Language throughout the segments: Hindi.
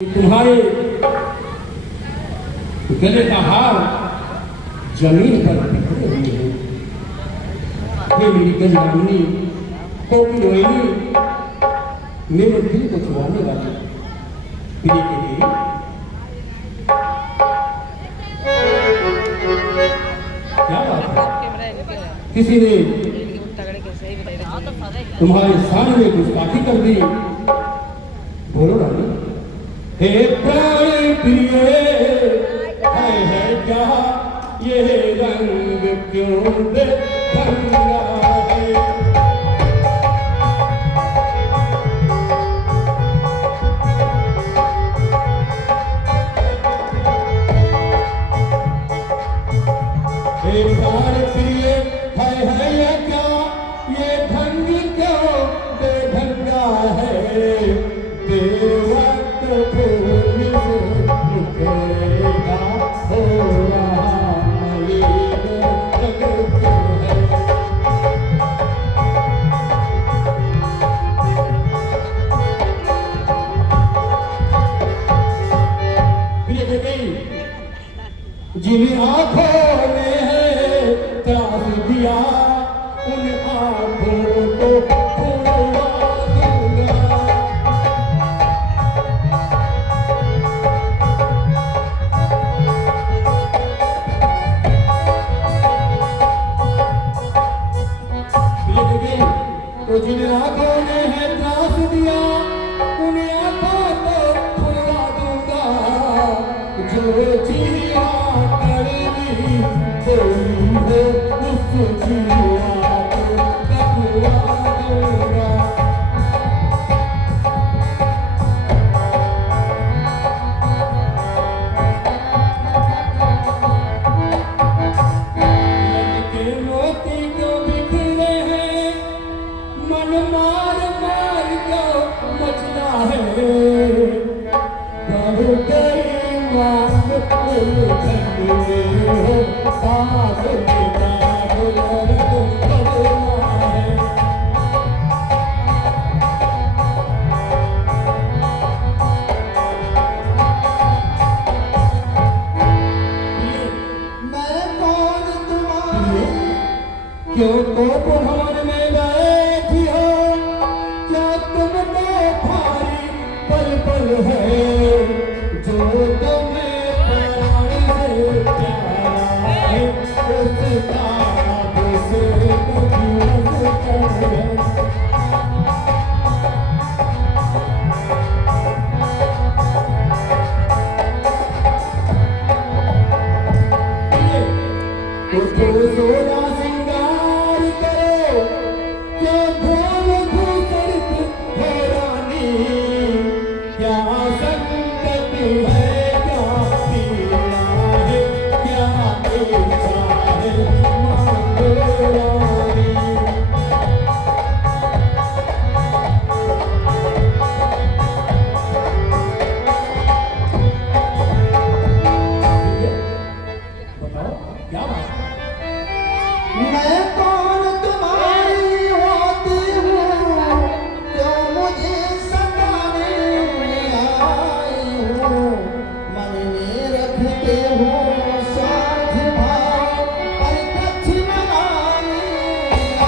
तुम्हारे गले का हार जमीन पर बिखरे हुए हैं। ये मेरी गजरानी कोकी रोहिणी मेरे दिल को छुआने वाली प्रिय के लिए क्या बात है? किसी ने तुम्हारे सामने गुस्ताखी कर दी। बोलो रानी। हे प्राण प्रिय है क्या ये रंग क्यों बेढंगा है? हे प्राण प्रिय है ये क्या ये ढंग क्यों बेढंगा है? देवत फूल से बिखरेगा हो रहा मलिन रंग क्यों है? प्रिय देवी, जिन आंखों ने है त्रास दिया उन आंखों को छुड़वा दूंगा। तो जिन आंखों ने है त्रास दिया उन आंखों को छुड़वा दूंगा। जो जिया करेगी कोई है उस जिया को कटवा दूंगा। लटके मोती क्यों बिखरे हैं? मन मार मार क्यों मचना है? बढ़ गई मांग उलझने हो साथ किताब लड़ पड़ना है। मैं कौन तुम्हारी क्यों कोप भवन में बैठी हो? क्या तुमको भारी पल पल है जो तुम्हें प्राण से प्यारा है उसका से दिवस चढ़ गया। उठो सोना सिंगार करो क्या धूम धूसरित है रानी? क्या संकट है क्या पीड़ा है क्या इच्छा है मांगो रानी। बताओ क्या बात है? मैं कौन तुम्हारी होती हूँ जो मुझे सताने आई हूँ? मन में रखते हो स्वार्थ भाव पर कच्छ बनाने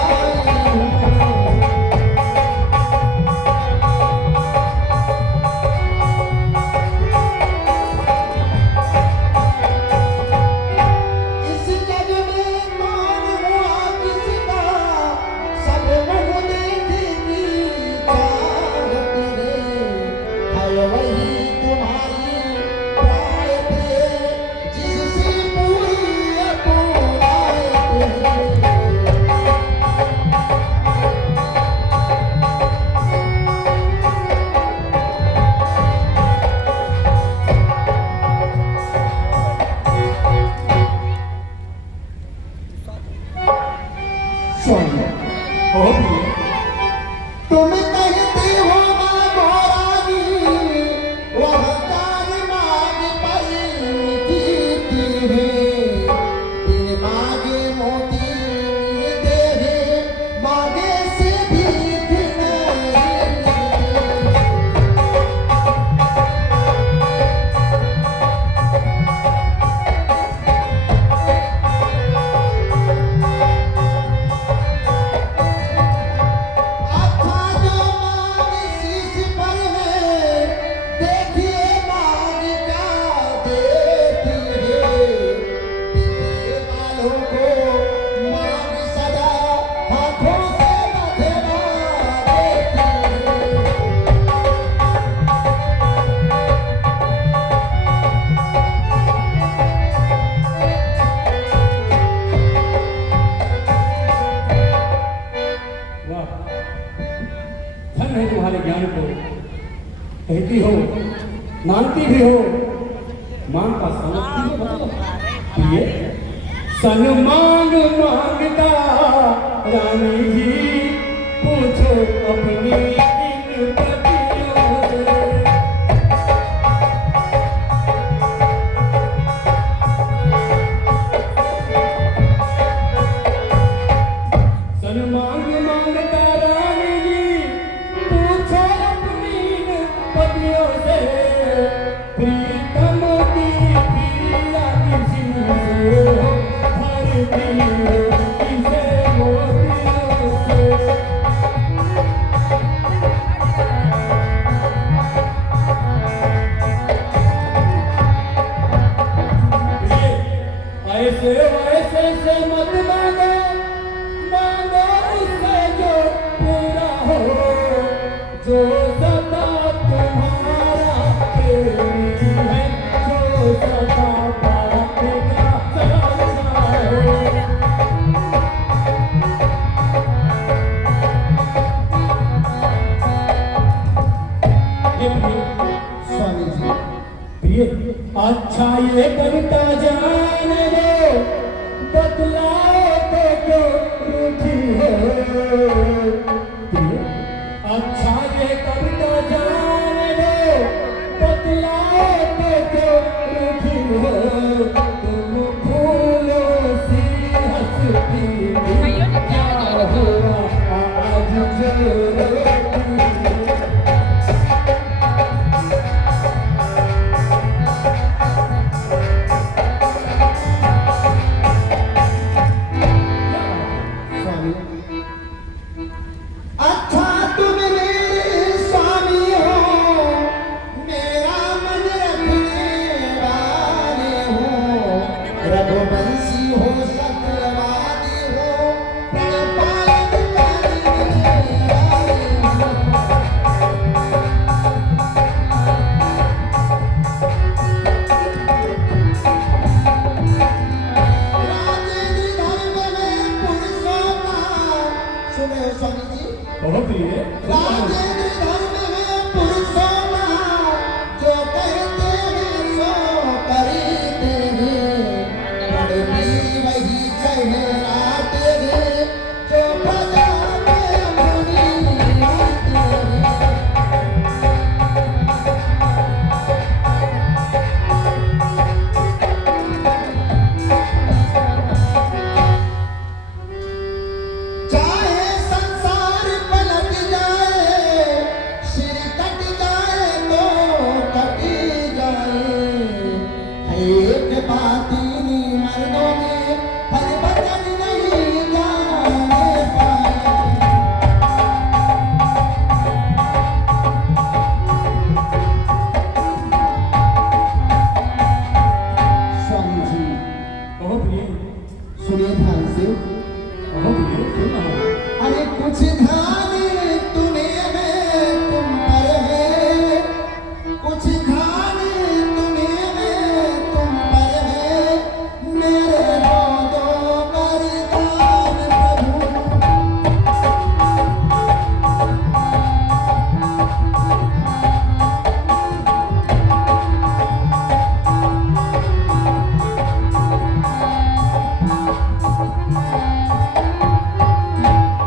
आई हूँ। इस जग में कौन हुआ किसका सब मुँह देखी चाहत रे? है वही तुम्हारी प्राण प्रिय जिससे देती हो, मानती भी हो, मान का समझती हो मतलब ये सन्मान मांगता रानी जी पूछो अपनी इन पतियों से। सन्मान मांगता रानी जी पूछो अपनी इन पतियों से। प्रीतम की प्रिया किसी से हो, भरती हो किसे मोतियों से। ऐसे वैसे से मत मांगो, मांगो उससे जो पूरा हो, जो सदा तुम्हारा प्रेमी है, जो सदा बातेगा सदा हो। स्वामी जी प्रिय अच्छा ये कविता जान लो, बतलाओ तो क्यों रूठी हो। प्रिय अच्छा ये कविता जान लो, बतलाओ तो क्यों रूठी हो। तुम फूलों सी हंसती क्या हुआ आज जो रोती हो। स्वामी अच्छा तुम मेरे स्वामी हो, मेरा मन रखने वाले हो। रघुवंशी हो सत्यवादी हो, प्रण पालन करने वाले हो। राजेंद्र धर्म में पुरुषों का सुने हो स्वामी जी। बहुत प्रिय राजेंद्र धर्म में पुरुषों का जो कहते हैं सो करते हैं। बड़े भी वही कहलाते हैं, जो प्रजा में अपनी आते हैं। चाहे संसार पलट जाए, सिर कट जाए तो कट जाए। है एक बात इन्हीं मर्दों में, परिवर्तन नहीं जाने पाए। स्वामी जी बहुत प्रिय सुनिए ध्यान से। बहुत प्रिय सुन रहा हूँ। अरे कुछ ध्यान तुम्हें है तुम पर है, कुछ ध्यान तुम्हें है तुम पर है। मेरे दो वरदान प्रभु।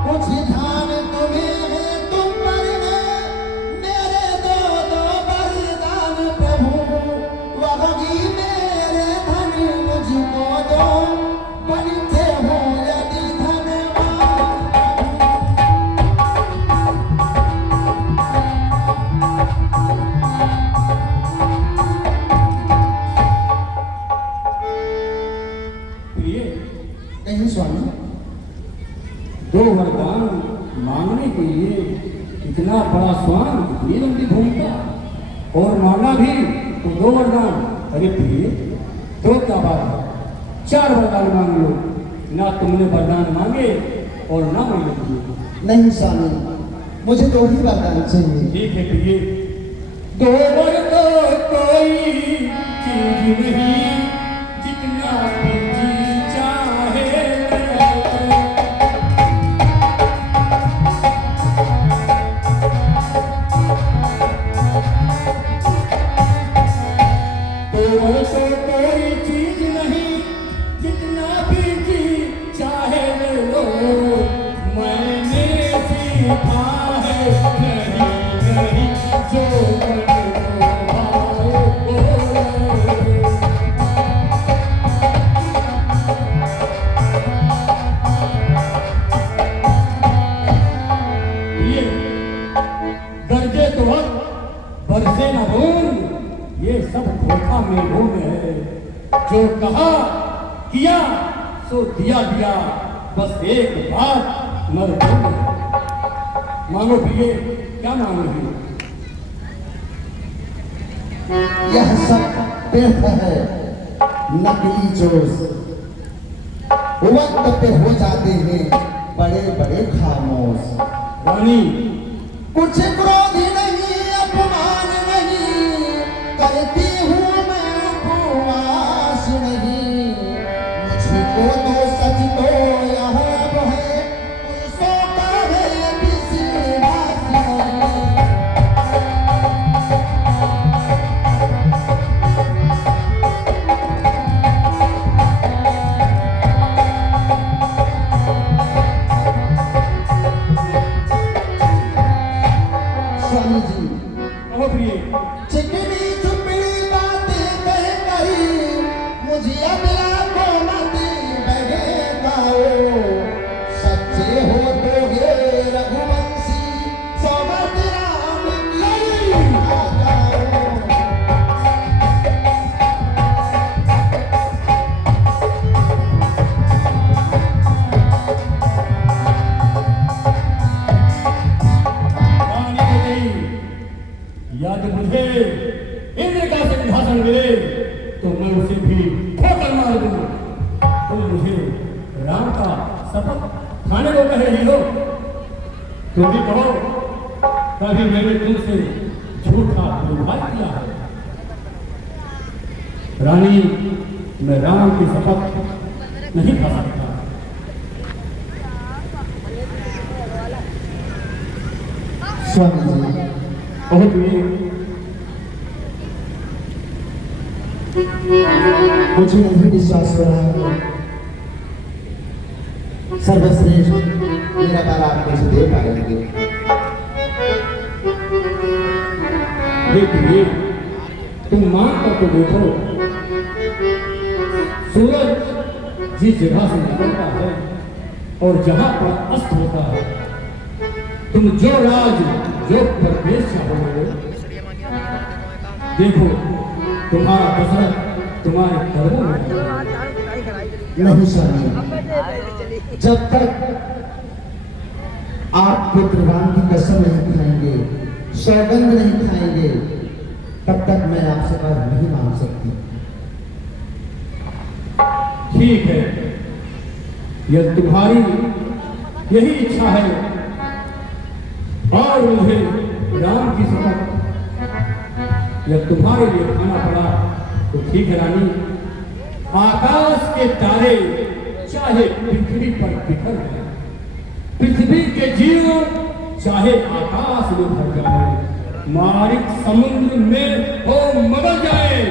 कुछ ध्यान तुम्हें है तुम पर है, मेरे दो वरदान प्रभु। वह भी मेरे धन मुझको दो, बनते हो यदि धनवान प्रभु। प्रिय नहीं स्वामी दो वरदान मांगने के लिए कितना बड़ा स्वान, कितनी लंबी भूमिका, और मांगा भी तो दो वरदान। अरे प्रिय दो क्या बात है, चार वरदान मांग लो ना। तुमने वरदान मांगे और ना मांगे दिए। नहीं स्वामी मुझे दो ही वरदान चाहिए। ठीक है प्रिय, दो वर तो कोई चीज नहीं, जितना भी जी चाहे ले लो। और तो कोई चीज नहीं, जितना भी जी चाहे ले लो, मैंने सीखा है नहीं नहीं जो ये गरजे तो बरसे न बूंद, ये सब धोखा में ढूंढ है। जो कहा किया सो दिया दिया, बस एक बात मरबूद। मानो प्रिय, क्या मानोगे? यह सब व्यर्थ है, नकली जोश वक्त पे हो जाते हैं बड़े बड़े खामोश। रानी, कुछ क्रोध नहीं, अपमान नहीं, करती हूँ मैं उपवास नहीं। मुझको तो सच तो यह है, पुरुषों का है विश्वास नहीं। स्वामी जी, कहो प्रिय, चिकनी चुपड़ी बातें कह कही, मुझे अबला को मत बहकाओ। सच्चे हो तो गे रघुवंशी, सोबत राम की आ जाओ। रानी को गई, यदि मुझे इंद्र का सिंहासन मिले तो मैं उसे भी ठोकर मार दूंगा। तुम मुझे राम का शपथ खाने को कह रही हो, तुम भी कहो कभी मैंने तुमसे झूठा व्यवहार किया है। रानी, मैं राम की शपथ नहीं खा सकता। स्वामी जी, बहुत ही मुझे नहीं विश्वास हो रहा है। सर्वश्रेष्ठ मेरा बाल आप मुझे दे पाएंगे। देखिए, तुम मान कर तो देखो, सूरज जिस जगह से निकलता है और जहां पर अस्त होता है, तुम जो राज जो प्रदेश चाहोगे, देखो तुम्हारा दशरथ तुम्हारे कर्मों में है। नहीं स्वामी, जब तक आप पुत्रवान की कसम नहीं खाएंगे, सौगंध नहीं खाएंगे, तब तक मैं आपसे बात नहीं मांग सकती। ठीक है, यह तुम्हारी यही इच्छा है और मुझे राम की शपथ यह तुम्हारे लिए खाना पड़ा तो ठीक है रानी। आकाश के तारे चाहे पृथ्वी पर बिखर जाए, पृथ्वी के जीव चाहे आकाश में भर जाए, मारिक समुद्र में हो मगल जाए,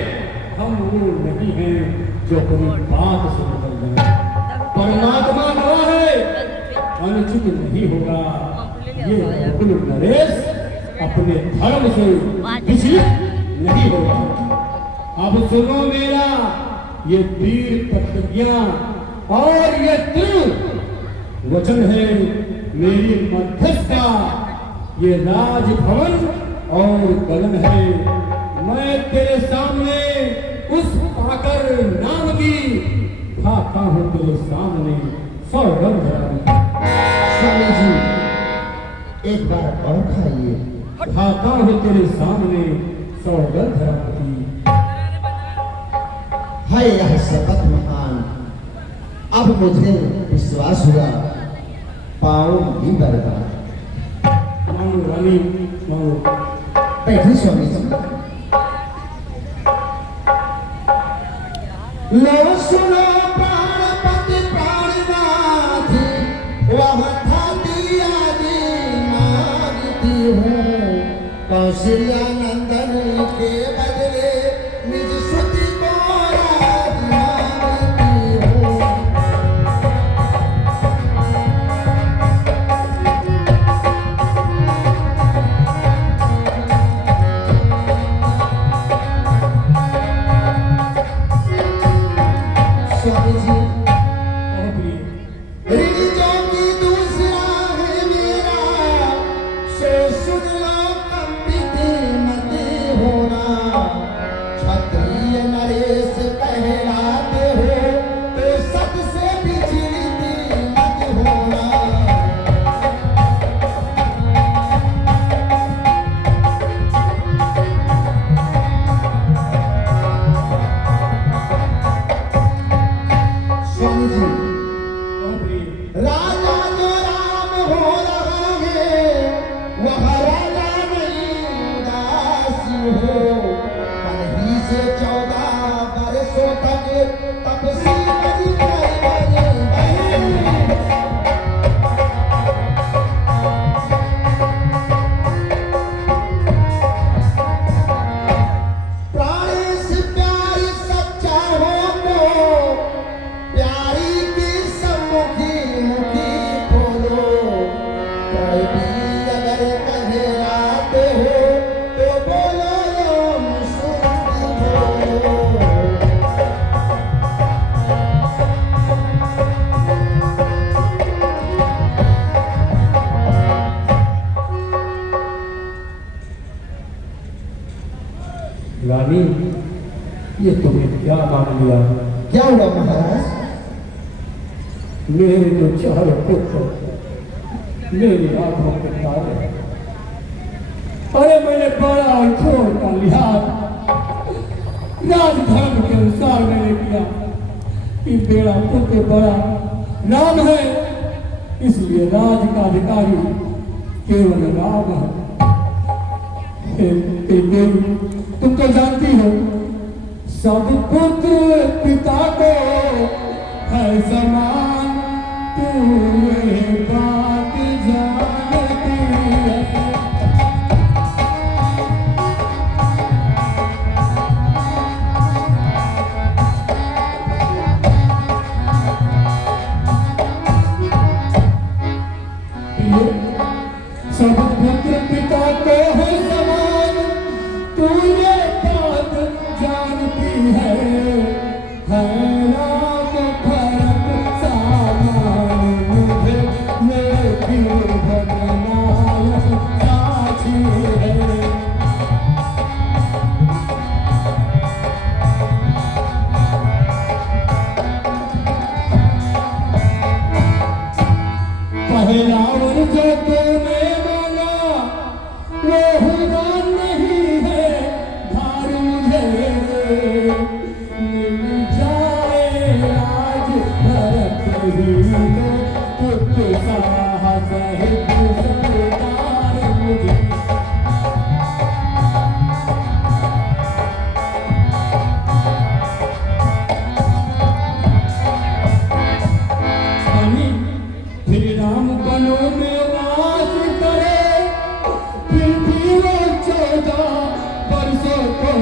हम वो नहीं हैं जो अपनी बात से निकल जाए। परमात्मा गवाह है, अनुचित नहीं होगा। ये नकुल नरेश अपने धर्म से विचलित नहीं होगा। अब सुनो मेरा ये वीर प्रतिज्ञा और ये दृढ़ वचन है मेरी मध्यस्थता, ये राजभवन और गगन है। मैं तेरे सामने उस पाकर नाम की खाता हूँ, तेरे सामने सौगंध स्वामी जी, एक बार और खाइए। खाता हूँ तेरे सामने सौगंध की। है यह शपथ महान, अब मुझे विश्वास हुआ, पाऊंगी बर्बाद। मानो रानी मानो। बैठी स्वामी जी। लो सुनो प्राणपति प्राणनाथ, वह था दिया जी मांगती हूँ। कौशल्या नंदन के बदले निज श्रुति को से 14 बरसों तक तपसी बनी बनी बनी। प्राणी से प्यार सच्चा हो तो प्यारी की सम्मुखी मुखी बोलो। कभी अगर कहे आते हो तो बोलो ओम शुभ बोलो। रानी, ये तुमने क्या मान लिया? क्या हुआ महाराज? मेरे जो चारों पुत्र मेरी आंखों के तारे, अरे मैंने बड़ा और छोटा लिहाज राजधर्म के अनुसार मैंने किया कि मेरा पुत्र बड़ा राम है, इसलिए राज का अधिकारी केवल राम है। देवी, तुम तो जानती हो सब पुत्र पिता को है समान, तू ये बात जानती है। सब पुत्र पिता को है समान, तू ये बात जानती है राम भरत सामान मुझे लेकिन भगनायक साक्षी है। पहला वर जो तूने मांगा वो हुआ नहीं है, धार मुझे मिल जाए आज भरत ही में, पुत्र साहस है सरदार मुझे। फिर राम बनों में वास करे, फिर भी वो 14 बरसों को,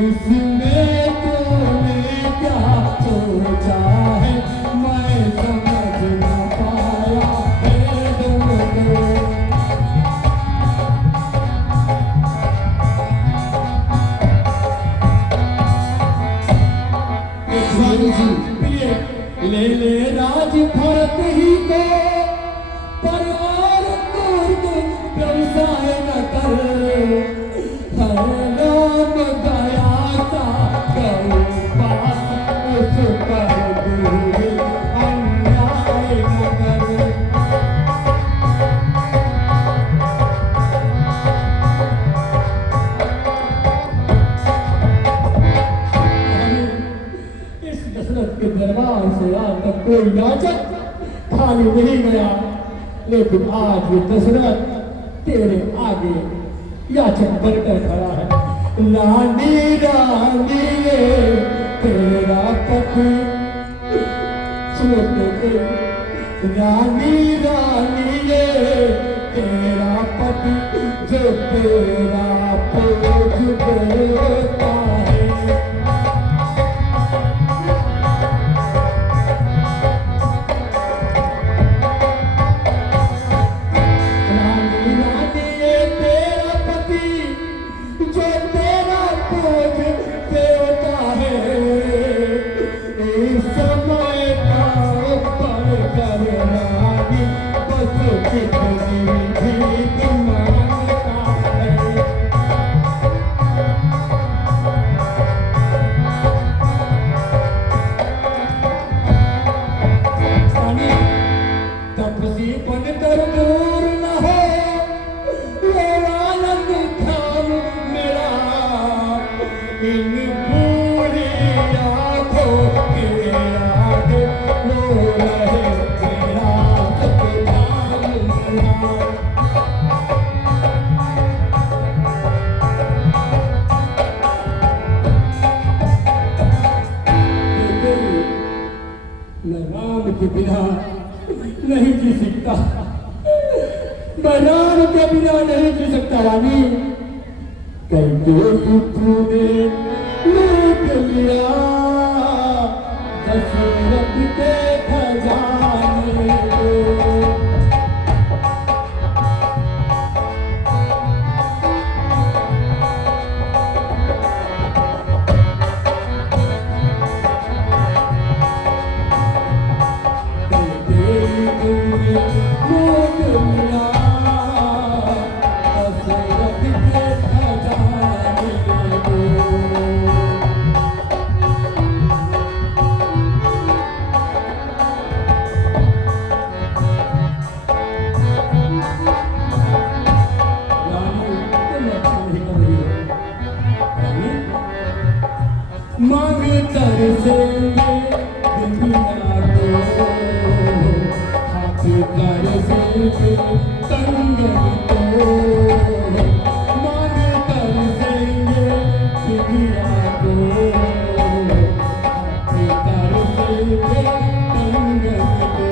इसमें तूने क्या सोचा है, मैं समझ न पाया है तुमको। स्वामी जी, ले ले राज भरत ही को, पर और कुर्द व्यवसाय न कर, हर राम दया का गौ पास, उस पर दूरी अन्याय न कर। इस दशरथ के दरबार से आज तक कोई याचक खाली नहीं गया, लेकिन आज ये दशरथ तेरे आगे याचक बनकर खड़ा है। रानी रानी ये तेरा पति, सुनो तो, रानी रानी ये तेरा पति, जो तेरा पोज देता है। के बिना नहीं जी सकता, मैं राम के बिना नहीं जी सकता रानी। कैसे तूने लूट लिया दशरथ के खजाने को। मांग तरसेंगे दुनिया को, हाथ तरसेंगे कंगन को। मांग तरसेंगे दुनिया को, हाथ तरसेंगे कंगन को।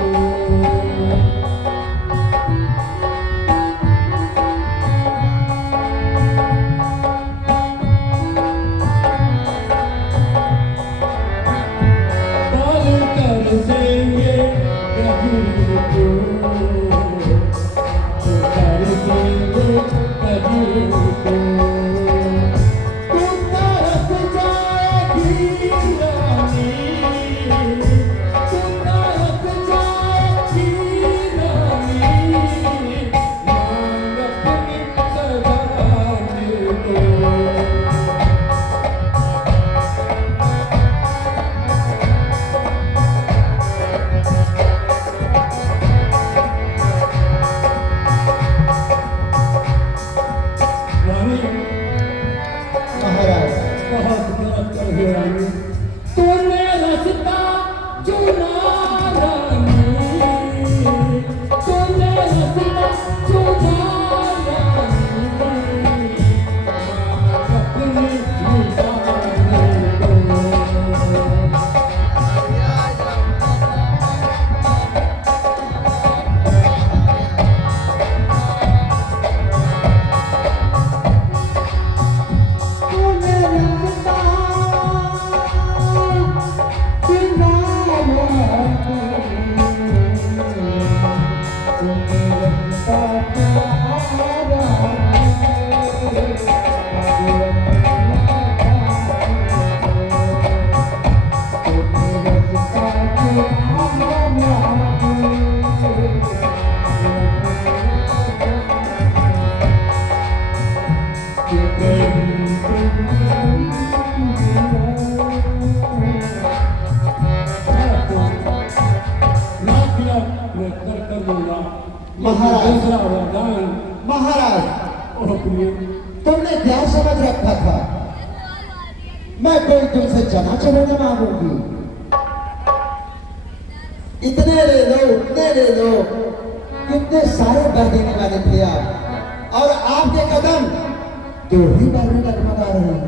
महाराज, तुमने क्या समझ रखा था मैं कोई तुमसे जना चलना मांगूंगी? इतने ले लो, उतने ले लो, कितने सारे बह देने वाले थे आप, और आपके कदम दो ही बार में डगमगा रहे हैं।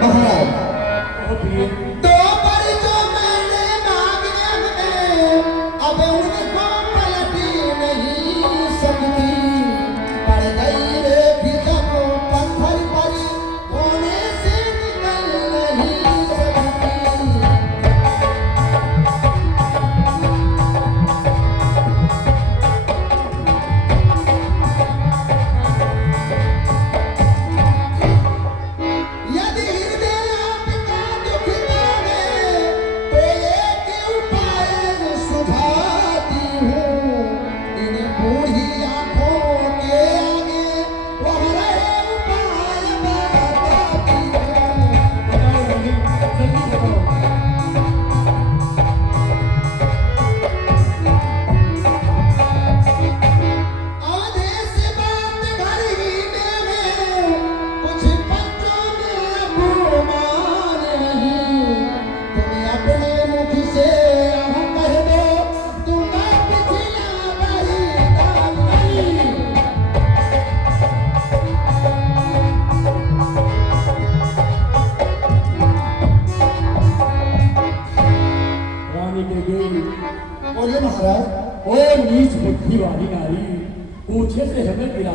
महाराज, दो बार जो मैंने मांगे हैं, अब उनको पलटी नहीं सकती। पड़ गई रे फिसम पत्थर पर, होने से निकल नहीं सकती।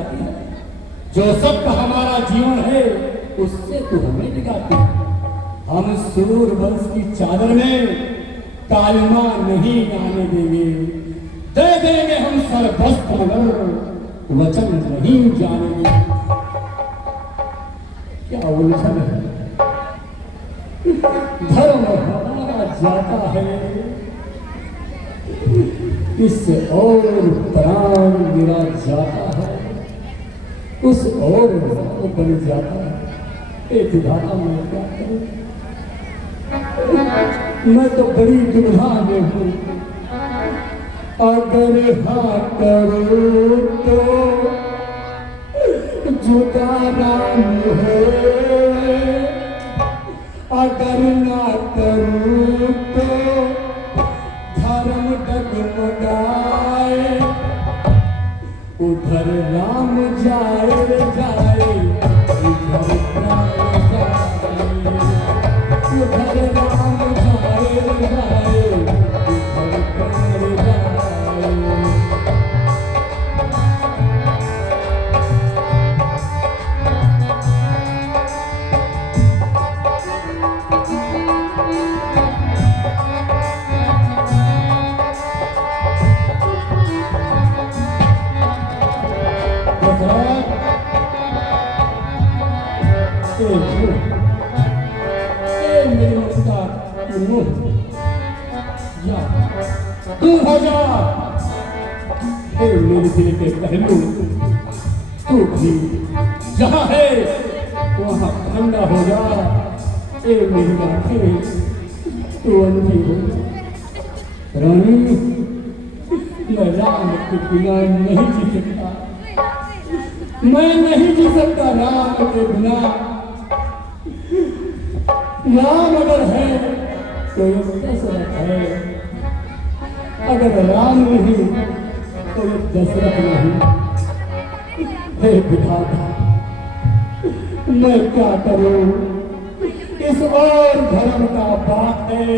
लगाती है। जो सब हमारा जीवन है उससे तू हमें दिखाती है। हम सूर्यवंश की चादर में कालिमा नहीं आने देंगे, दे देंगे हम सर्वस्व मगर वचन नहीं जानेंगे। क्या उलझन है, धर्म हमारा जाता है, इस और प्राण मेरा जाता है, उस और बन जाता है। एक विधाता मैं क्या करूं, मैं तो बड़ी दुविधा में हूं। अगर हाँ करूं तो जुदा राम है, अगर ना करूं तो धर्म डगमगाए। उधर राम जाए जाए, उधर प्राण जाए, उधर राम जाए जाए, उधर प्राण जाए। मेरी ममता तू हो जा, मेरे दिल के पहलू तू भी जहाँ है वहाँ ठंडा हो जा। मेरी आंखें तू अंधी हो रानी, मैं राम के बिना नहीं जी सकता, मैं नहीं जी सकता राम के बिना। राम अगर है तो ये दशरथ है, अगर राम नहीं तो ये दशरथ नहीं। हे विधाता मैं क्या करूं, इस और धर्म का बात है,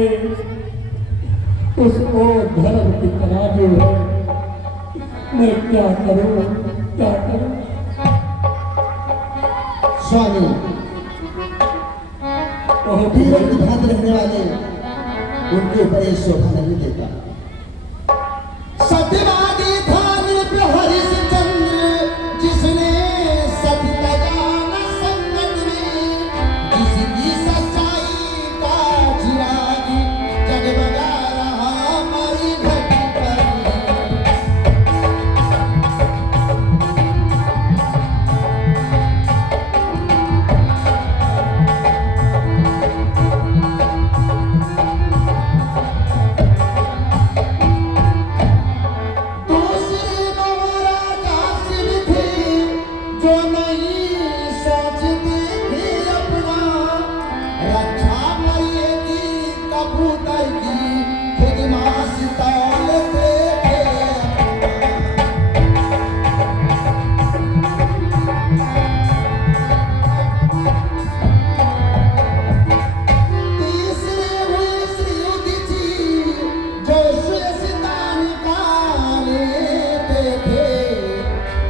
उस और धर्म की तराजू है। मैं क्या करूं, क्या करूं। स्वामी वीर विधात रहने वाले उनके ऊपर ये शोभा नहीं देता। सत्यवादी था नृप हरिश्चंद्र, जिसने सत्य जाना संगत में, जिसकी सच्चाई का चिराग जगमगा रहा हमारी घटी पर।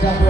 जब